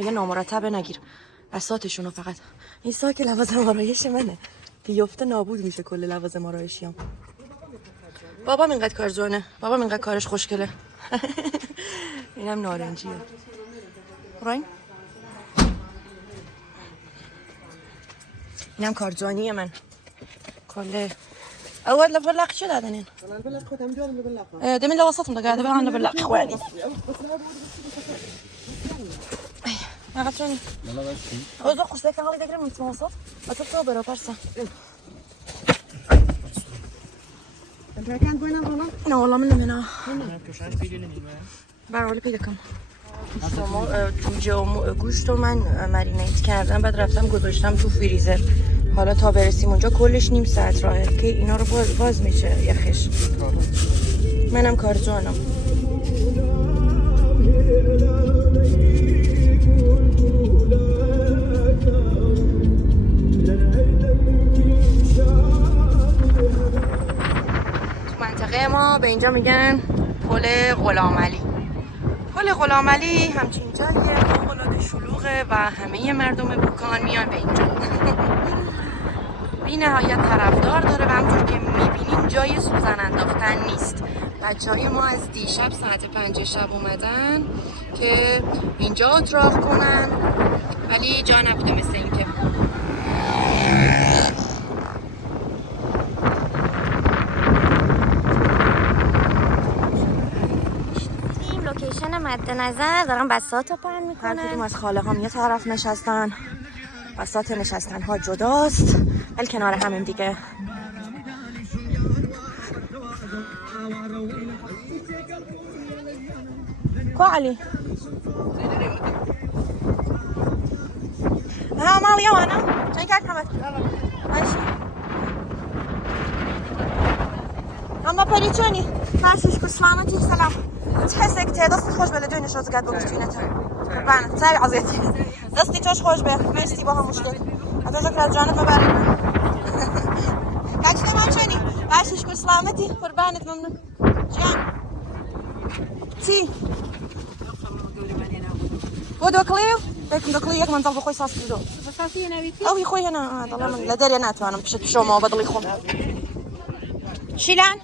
میگه نامرتبه نگیر بساطشونو فقط. این ساک لوازم آرایش منه دیفته نابود میشه کل لوازم آرایشیام. بابام اینقدر کار زونه، بابام اینقدر کارش خوشگله. اینم نارنجیه راین. اینم کارزانیه من كله اول ببلغ شو هذا نين انا البلغ خدها مجال ببلغها ده من اللي وسطهم ده قاعد انا ببلغ اخواني ما غتشوني والله بس اوزو قصدك هالي دقري من وسط اتطور برا برسا انت كان بينا والله نه والله من هنا برای پیداکم شما جوجه و گوشت رو من مرینیت کردم بعد رفتم گذاشتم تو فریزر. حالا تا برسیم اونجا کلش نیم ساعت راهه که اینا رو باز میشه یخش. منم کارزانم. تو منطقه ما به اینجا میگن پل غلامعلی. پل غلامعلی همچین جاییه فوق‌العاده شلوغه و همه مردم بوکان میان به اینجا. بی نهایت طرفدار داره و همونطور که میبینیم جای سوزن انداختن نیست. بچهای ما از دیشب ساعت 5 شب اومدن که اینجا اتراق کنن ولی جا نبوده مثل اینکه. لوکیشن مد نظر دارم بساط رو پرن میکنن. هر کدوم از خاله هم یه طرف نشستن. بساط نشستن ها جداست ولی کنار همین دیگه. کو علی ها مالي وانا شاي قاعد كمل ماشي اما پریچونی فرشش کو سلامتی سلام تحسك دستت خوش بله دوینش رو قاعد بگوش توینته قربانت ساوي عزيتي دستي توش خوش به مرسی با هم مشکل اتو شکر از جانت مبارک کاچ تمام شونی فرشش کو سلامتی قربانت ممنون جان تی ودو كليو لكن دو كليو من طلب خوي صاص بدو بساطی نویتی او خوي هنا والله من لا داري انا اتوانم بشت شوما وبضل يخم شيلان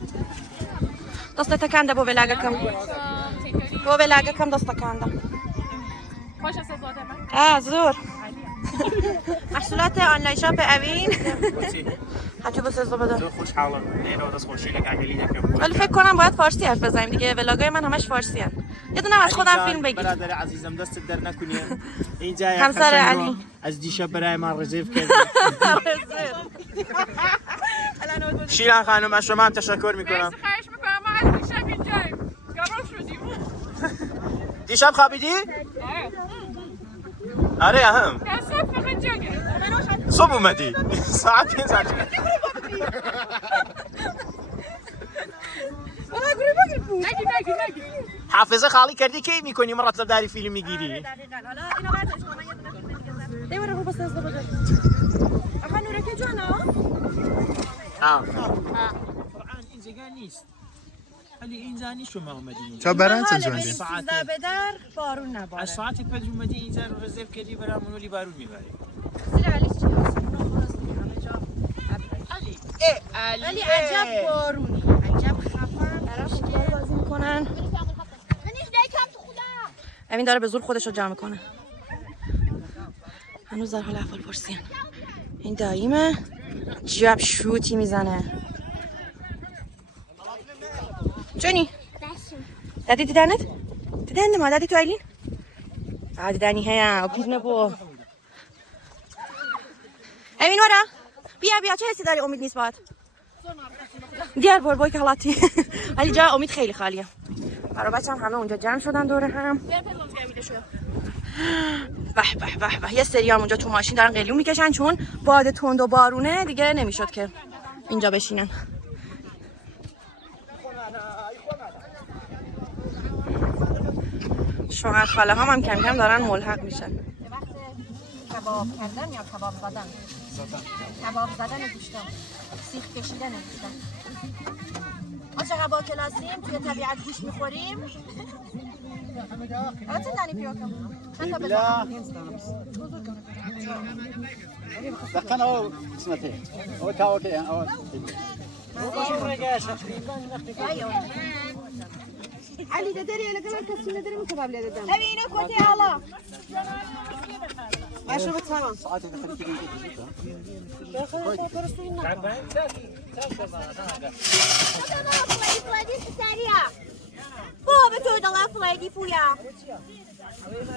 دستك كان بو بلاقكم بو بلاقكم دستك كان خوش از زاده من زور محصولات آنلاین شاپ اوین حتی بس از بده تو خوش حالا اینو دست خوشی لگاهی نکردم ولی فکر کنم باید فارسی حرف بزنیم دیگه ولاگای من همش فارسی ان یه دونه از خودم فیلم بگیر برادر عزیزم دست در نکنی اینجا همسر علی از دیشب برای من رزرو کردی شیران خانم از شما هم تشکر میکنم خواهش میکنم ما از دیشب اینجاییم گرام شدیم دیشب خوابیدی؟ آره هم صبح فقط جا گرفت صبح اومدی ساعت 5 ساعت نگی حافظه خالی کردی کی میکنی مرتب داری فیلم میگیری دقیقاً حالا اینو قطعش کنم من یه دونه فیلم دیگه زدم دیواره رو بس از بده آخه نورک جانا قرآن اینجا نیست ولی اینجا نیست شما اومدین تا برنت حالا جوندی بریم 13 به در بارون نباره از ساعت 5 اومدی اینجا رو رزرو کردی برامون ولی بارون میبره سیر علی چی هست اونو خلاص همه جا علی ولی عجب بارونی عجب خفن براش فوتبال بازی میکنن. امین داره به زور خودش رو جمع کنه هنوز در حال احوال پرسیان. این داییمه جب شوتی میزنه. جونی دادی دیدنت؟ دیدن ما دادی تو ایلین؟ دیدنی هیا بیرنه بو امین ورا بیا چه حسی داری امید نیست باید دیار بای که حالاتی ولی جا امید خیلی خالیه. برای بچه هم همه اونجا جمع شدن دوره هم. به یه سری هم اونجا تو ماشین دارن قلیون میکشن چون باد تند و بارونه دیگه نمیشد که اینجا بشینن. شوهر خاله هم کم کم دارن ملحق میشن. کباب کردن یا کباب زدن کباب زدن گوشتا، سیخ کشیدن گوشتا. ما چقدر با کلاسیم توی طبیعت گوش میخوریم. آتون دانی پیاکم. دقیقا او قسمته او تاوکه او علي ده دري لك ما كسينا دري من كباب لي دم أبينا كوتي الله. عشان بتسامع ساعات دخلت بابا تو دلار فلادي فويا.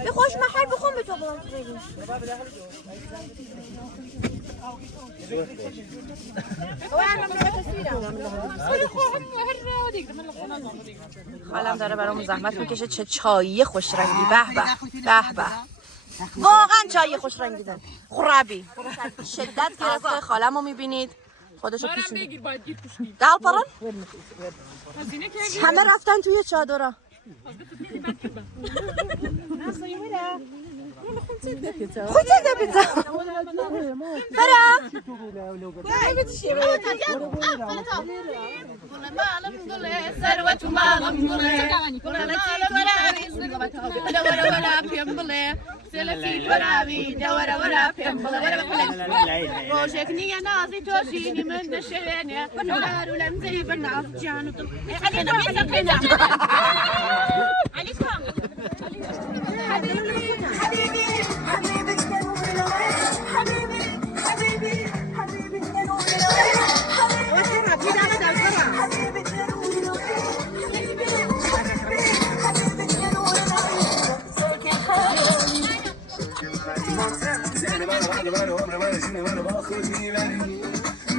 بخوش محل بخون بتو بلان فلادي. حالم داره برام زحمت میکشه. چه چایی خوش رنگی. به به به به. واقعا چای خوش رنگی داره. خرابی. شدت گرفته. خالمو میبینید. خودشو پیش میده. دل پرن؟ همه رفتن توی چادرها. خوچه دبیتا. فرا.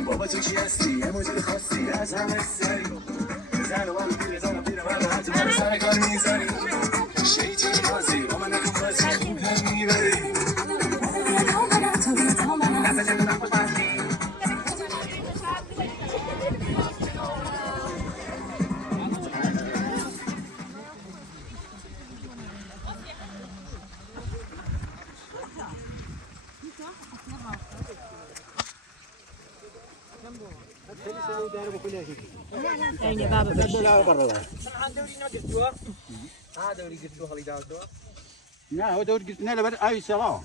بابا تو کی هستی؟ یه موجود خاصی از همه سری زن و من پیره زن و پیره من حتی من سر کار میزنی شیطی نازی با من نکن بازی خوب هم میبری نفت من خوش بستی اینه بابا بش. نه هو دور قلت نه لبر أي صلاة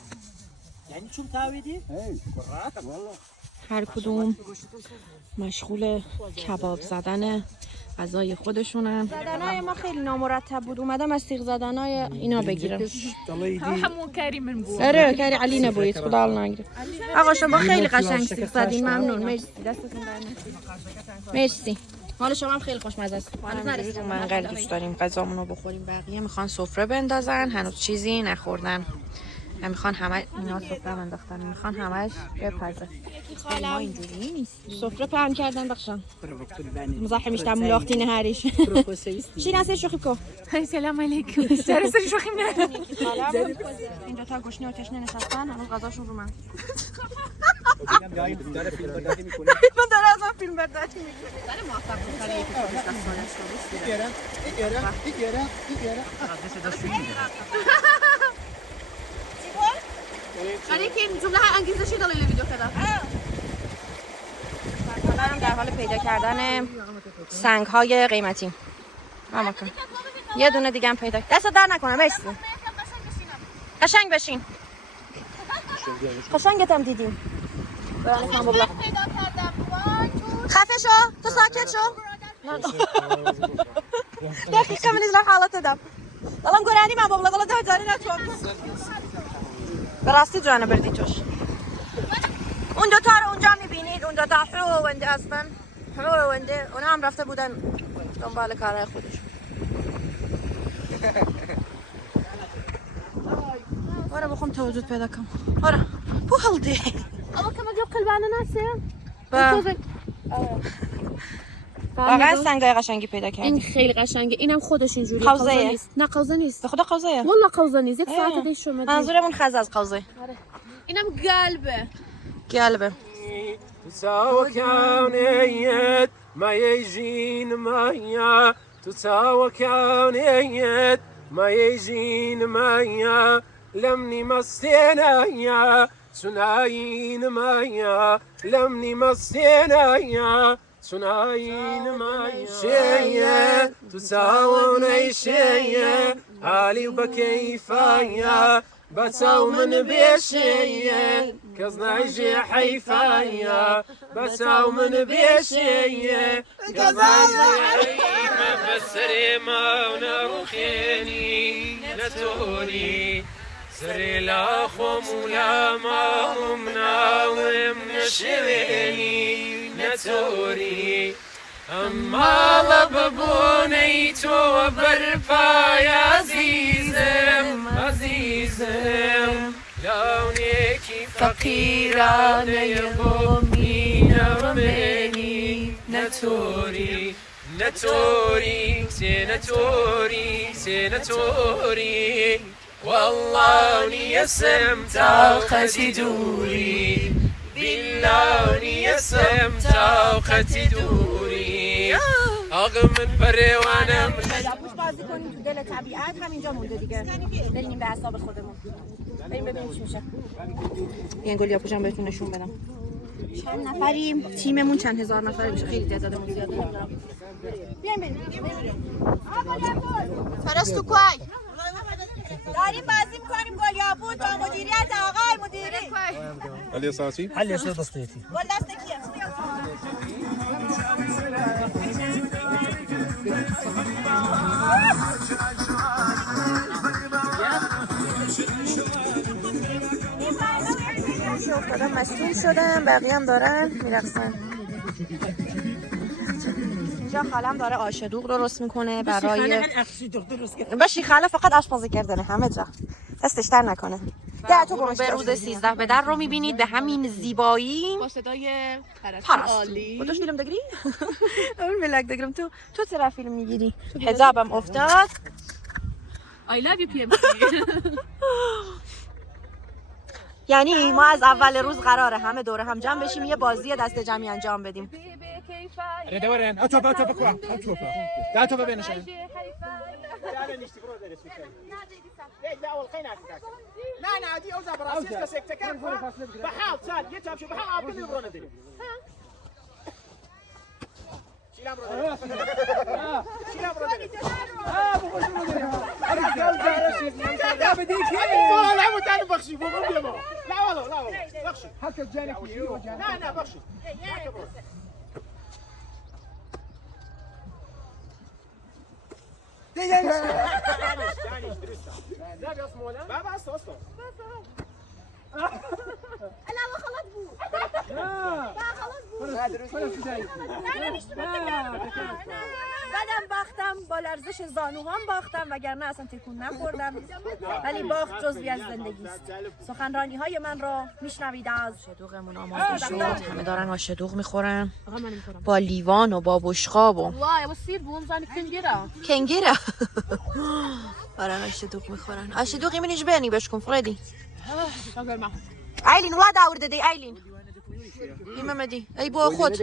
یعنی چون تعویدی؟ إيه والله هر کدوم مشغول کباب زدن غذای خودشونن. زدنای ما خیلی نامرتب بود. اومدم از سیخ زدنای اینا بگیرم. همون کاری من بود. آره کاری علی نبوید. خدا حال نگیره. آقا شما خیلی قشنگ سیخ زدین. ممنون. مرسی. دستتون در مرسی. حال شما هم خیلی خوشمزه است. من خیلی دوست داریم غذامون رو بخوریم. بقیه میخوان سفره بندازن. هنوز چیزی نخوردن. میخوان همه اینا سفره انداختن. میخوان همش بپزه. ما اینجوری نیست. سفره پهن کردن بخشن. مزاحم میشتم ملاقتی نهاریش. شی ناصر شوخی کو. سلام علیکم. درست شوخی نه. اینجا تا گشنه آتش نشستن. هنوز غذاشون رو من. من داره از من فیلم برداری میکنه. داره موفق بود کاری که تو بیشتر سالش برای که این جمله های انگیزشی دلیل ویدیو کردم. من در حال پیدا کردن سنگ های قیمتی. ماما کن. یه دونه دیگه هم پیدا. دست در نکنه. مرسی. قشنگ بشین. قشنگت هم دیدیم. خفه شو. تو ساکت شو. دقیقه من از حالت دم. دلم گرانی من بابلا دلم داری نتوان. به راستی جانه بردی توش. اون دوتا رو اونجا میبینید. اون دوتا حلوونده هستن. حلوونده. اونا هم رفته بودن دنبال کارهای خودشون. برو بخوام توجد پیدا کنم. برو. بو هلدی. اما كما جاب قلبانا ناسه. واقعا سنگای قشنگی پیدا کردیم. این خیلی قشنگه. اینم خودش اینجوری قوزه نیست. نه قوزه نیست. به خدا قوزه. والله قوزه نیست. یک ساعت دیش اومد. منظورمون خز از قوزه. اینم قلبه. قلبه. تساوى كونيت ما يجين مايا تساوى كونيت ما يجين مايا لمني مستينا يا سناين مايا لمني مسينايا سناين مايا شيء تساوون أي شيء حالي وبكيفايا بساو من بيشيء كزنا يجي حيفايا بساو من بيشيء كزنا يجي حيفايا بسري ما ونروخيني نتوري سري لا خم ولا ما هم ناوم نشويني نتوري أما لببوني تو برفاي عزيزم عزيزم لونيكي فقيران يغمي نرميني نتوري نتوري سنتوري سنتوري والله يسم طاقتي دوري بالله يسم طاقتي دوري آقا من پروانم پوش بازی کنیم تو دل طبیعت همینجا مونده دیگه بریم به حساب خودمون بریم ببینیم چی میشه این گلیا پوشم بهتون نشون بدم چند نفریم تیممون چند هزار نفره میشه خیلی تعدادمون زیاده بیایم بریم فرستو کوی داریم بازی میکنیم گلیا بود با مدیریت آقای مدیری حل اساسی حل يا سيد دستيتي گل دست کیه افتادم مشغول شدم بقیه هم دارن میرقصن اینجا خالم داره آش دوغ درست میکنه برای شیخانه فقط آشپزی کردنه همه جا دستش در نکنه به روز 13 به در رو میبینید به همین زیبایی با صدای پرست بودوش فیلم دگری؟ اول ملک دگرم تو چرا فیلم میگیری؟ حجابم افتاد I love you PMC یعنی ما از اول روز قراره همه دوره هم جمع بشیم یه بازی دست جمعی انجام بدیم دورين اتوبا كوا اتوبا لا اتوبا بين شيء لا والقينا لا لا دي اوزا براسيس كسك تكان بحال صار يتاب شو بحال ابن يبرون دي شيل امر شيل امر لا بديك لا مو تاني بخشي فوق لا والله لا والله بخشي هكا جانك لا لا بخشي دانش درسته لا بيص مولا بابا اصلا لا ما خلاص بو لا خلاص بو بعدم باختم با لرزش زانوهام باختم وگرنه اصلا تکون نخوردم ولی باخت جزوی از زندگی است سخنرانی های من را میشنوید از دوغمون آماده شد همه دارن آش دوغ میخورن با لیوان و با بشقاب و والله بصير بونزان كنجرة کنگیره دارن آش دوغ میخورن آش دوغی منیش بینی بشکن فردی ایلین ولا داور دادی ایلین ایمه دی ای با خود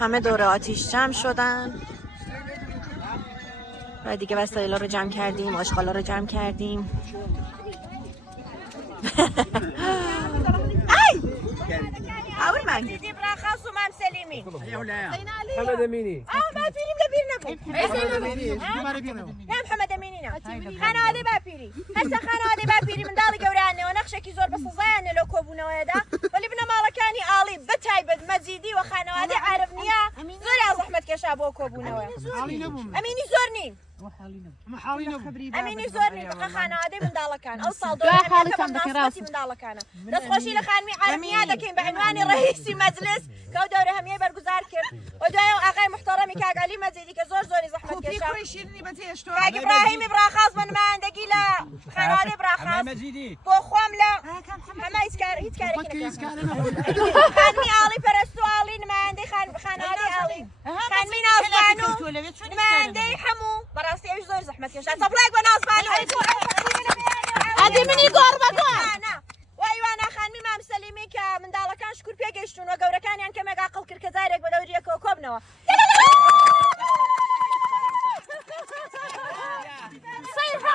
همه دور آتیش جمع شدن و دیگه وسایل رو جمع کردیم آشغالا رو جمع کردیم ای اول من دیدیم رخص و من سلیمی حمد امینی ما بریم لبیرنا نگو دوباره بیانو نه محمد امینینا خانواده باپیری هستا خانواده باپیری منداڵی گەورانەوە نەخشێکی زۆر بەسەزایانە لەو کۆبوونەوەیەدا ولی بنەماڵەکانی ئاڵی بەتایبەت مەجیدی و خانواده عرب نییە زۆر زەحمەت کێشا بۆ کۆبوونەوە حاڵی نەبووم ئەمینی زۆر نین ئەمە حاڵی نەبووم ئەمینی زۆر نین بقە خانوادەی منداڵەکان ئەو ساڵ دۆڕەتی منداڵەکانە دەستخۆشی لە خانمی عالمیە دەکەین بە عنوانی ڕئیسی مەجلس کە ئەو دەورە هەمیەی بەرگوزار کرد و دوایەوە ئاغای محتەڕەمی کاگالی مەجیدی کە زۆری زەحمەت کێشا کاک ئیبراهیمی براخاز بە نمایندەگی لە خانوادەی براخاز بۆ خۆم لە هەمە هیچ کارێکی نەکرد خانمی ئاڵی پەرستو ئاڵی نمایندەی خانوادەی ئاڵی خانمی نازبانو نمایندەی هەموو بەڕاستی ئەویش زۆر زەحمەت کێشا چەپڵێک بە نازبانو